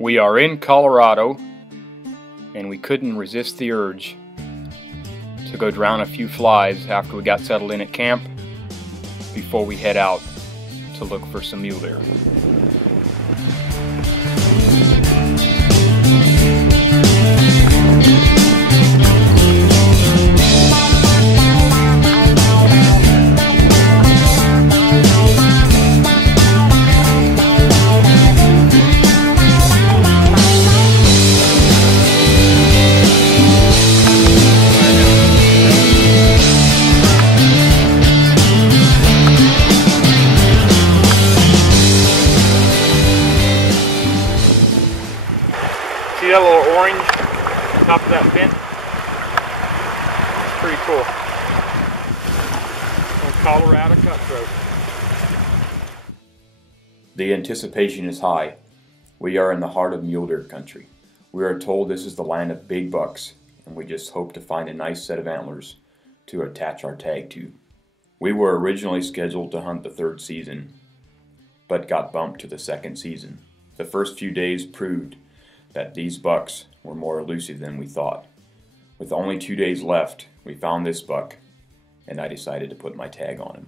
We are in Colorado, and we couldn't resist the urge to go drown a few flies after we got settled in at camp before we head out to look for some mule deer. See that little orange on top of that fin? It's pretty cool. A Colorado cutthroat. The anticipation is high. We are in the heart of mule deer country. We are told this is the land of big bucks, and we just hope to find a nice set of antlers to attach our tag to. We were originally scheduled to hunt the third season, but got bumped to the second season. The first few days proved that these bucks were more elusive than we thought. With only 2 days left, we found this buck, and I decided to put my tag on him.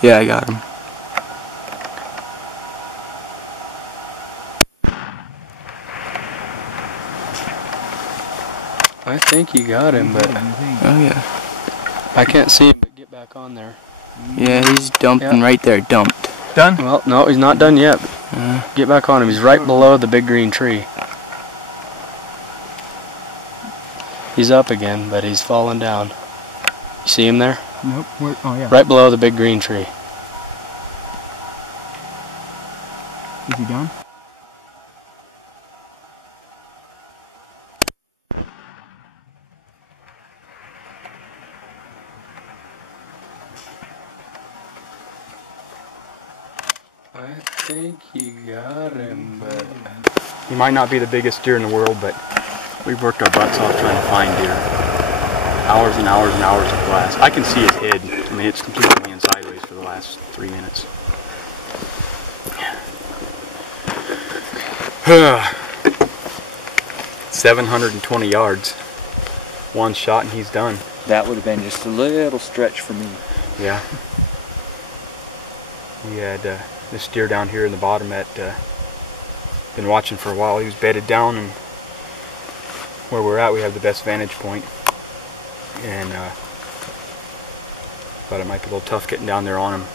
Yeah, I got him. I think you got him, but Oh yeah. I can't see him, but get back on there. Yeah, he's dumping right there, dumped. Done? Well, no, he's not done yet. Get back on him. He's right below the big green tree. He's up again, but he's falling down. You see him there? Nope. Where? Oh yeah. Right below the big green tree. Is he down? I think you got him, but He might not be the biggest deer in the world, but we've worked our butts off trying to find deer. Hours and hours and hours of glass. I can see his head. I mean, it's completely laying sideways for the last 3 minutes. 720 yards. One shot and he's done. That would have been just a little stretch for me. Yeah. We had this deer down here in the bottom that been watching for a while. He was bedded down, and where we're at we have the best vantage point. And thought it might be a little tough getting down there on him.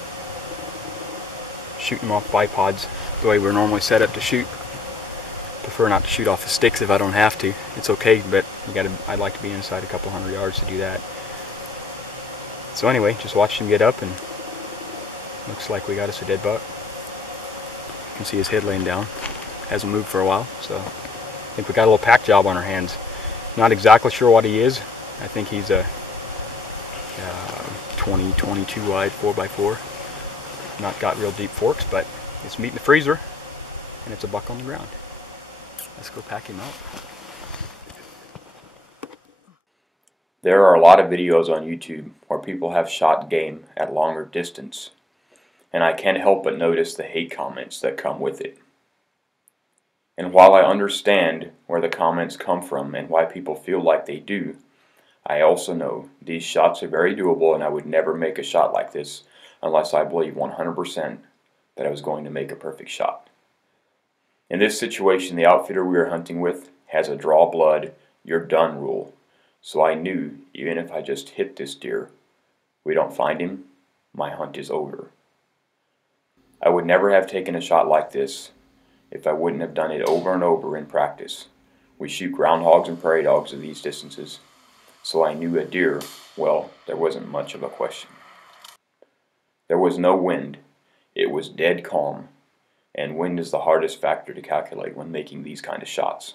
Shooting him off bipods the way we're normally set up to shoot. Prefer not to shoot off the sticks if I don't have to. It's okay, but I'd like to be inside a couple hundred yards to do that. So anyway, just watched him get up, and looks like we got us a dead buck. You can see his head laying down. Hasn't moved for a while, so I think we got a little pack job on our hands. Not exactly sure what he is. I think he's a 20, 22 wide 4x4. Not got real deep forks, but it's meat in the freezer, and it's a buck on the ground. Let's go pack him out. There are a lot of videos on YouTube where people have shot game at longer distance, and I can't help but notice the hate comments that come with it. And while I understand where the comments come from and why people feel like they do, I also know these shots are very doable, and I would never make a shot like this unless I believe 100% that I was going to make a perfect shot. In this situation, the outfitter we are hunting with has a draw blood, you're done rule. So I knew even if I just hit this deer, we don't find him, my hunt is over. I would never have taken a shot like this if I wouldn't have done it over and over in practice. We shoot groundhogs and prairie dogs at these distances, so I knew a deer, well, there wasn't much of a question. There was no wind. It was dead calm, and wind is the hardest factor to calculate when making these kind of shots.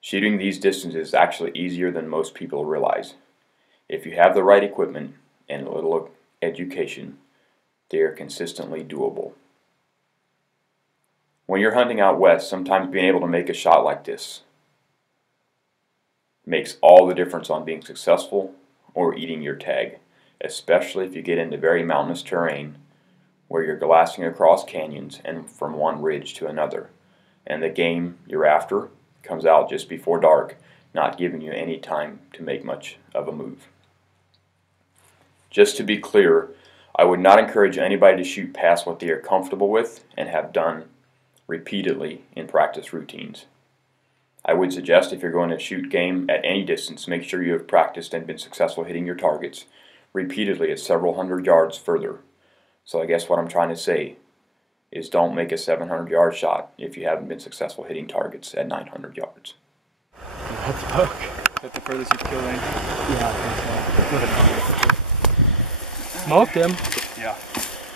Shooting these distances is actually easier than most people realize. If you have the right equipment and a little education, they are consistently doable. When you're hunting out west, sometimes being able to make a shot like this makes all the difference on being successful or eating your tag, especially if you get into very mountainous terrain where you're glassing across canyons and from one ridge to another, and the game you're after comes out just before dark, not giving you any time to make much of a move. Just to be clear, I would not encourage anybody to shoot past what they are comfortable with and have done repeatedly in practice routines. I would suggest if you're going to shoot game at any distance, make sure you have practiced and been successful hitting your targets repeatedly at several hundred yards further. So I guess what I'm trying to say is don't make a 700-yard shot if you haven't been successful hitting targets at 900 yards. That's a buck. Is that the furthest you've killed anything? Yeah, I think so. Smoked him. Yeah.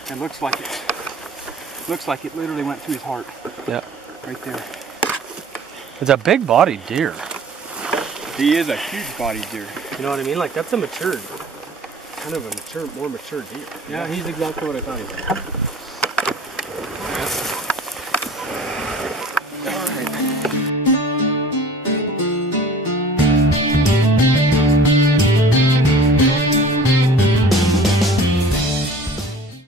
It looks like it literally went through his heart. Yeah. Right there. It's a big bodied deer. He is a huge bodied deer. You know what I mean? Like that's a matured, kind of a more mature deer. Yeah, he's exactly what I thought he was.